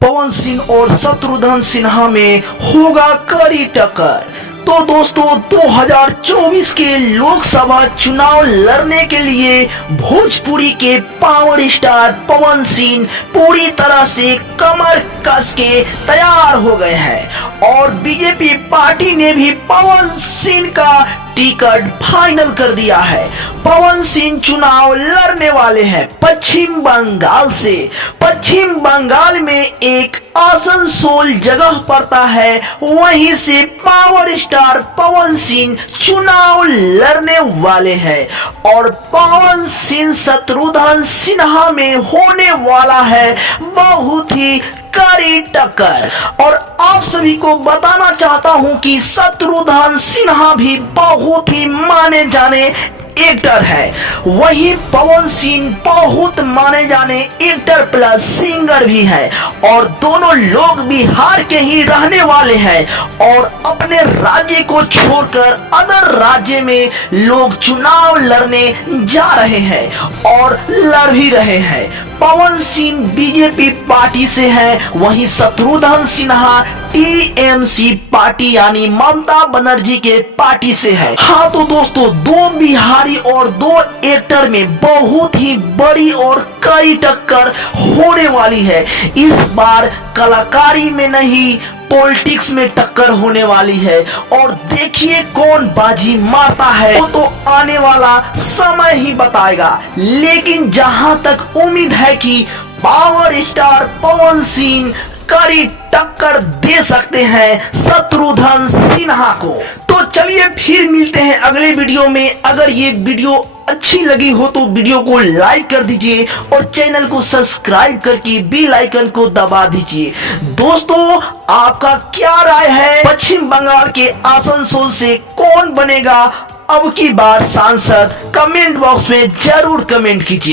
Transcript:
पवन सिंह और शत्रुघ्न सिन्हा में होगा कड़ी टक्कर। तो दोस्तों 2024 के लोकसभा चुनाव लड़ने के लिए भोजपुरी के पावर स्टार पवन सिंह पूरी तरह से कमर कस के तैयार हो गए हैं और बीजेपी पार्टी ने भी पवन सिंह का टिकट फाइनल कर दिया है। पवन सिंह चुनाव लड़ने वाले हैं पश्चिम बंगाल से। पश्चिम बंगाल में एक आसनसोल जगह पड़ता है, वहीं से पावर स्टार पवन सिंह चुनाव लड़ने वाले हैं और पवन सिंह शत्रुघ्न सिन्हा में होने वाला है बहुत ही कड़ी टक्कर। और आप सभी को बताना चाहता हूं कि शत्रुघ्न सिन्हा भी बहुत ही माने जाने एक्टर है, वही पवन सिंह बहुत माने जाने एक्टर प्लस सिंगर भी है और दोनों लोग बिहार के ही रहने वाले हैं और अपने राज्य को छोड़कर अदर राज्य में लोग चुनाव लड़ने जा रहे हैं और लड़ भी रहे हैं। पवन सिंह बीजेपी पार्टी से है, वहीं शत्रुघ्न सिन्हा टीएमसी पार्टी यानी ममता बनर्जी के पार्टी से है। हाँ तो दोस्तों, दो बिहारी और दो एक्टर में बहुत ही बड़ी और कड़ी टक्कर होने वाली है। इस बार कलाकारी में नहीं पॉलिटिक्स में टक्कर होने वाली है और देखिए कौन बाजी मारता है वो तो आने वाला समय ही बताएगा। लेकिन जहां तक उम्मीद है कि पावर स्टार पवन सिंह कड़ी टक्कर दे सकते हैं शत्रुघ्न सिन्हा को। तो चलिए फिर मिलते हैं अगले वीडियो में। अगर ये वीडियो अच्छी लगी हो तो वीडियो को लाइक कर दीजिए और चैनल को सब्सक्राइब करके बेल आइकन को दबा दीजिए। दोस्तों आपका क्या राय है, पश्चिम बंगाल के आसनसोल से कौन बनेगा अब की बार सांसद? कमेंट बॉक्स में जरूर कमेंट कीजिए।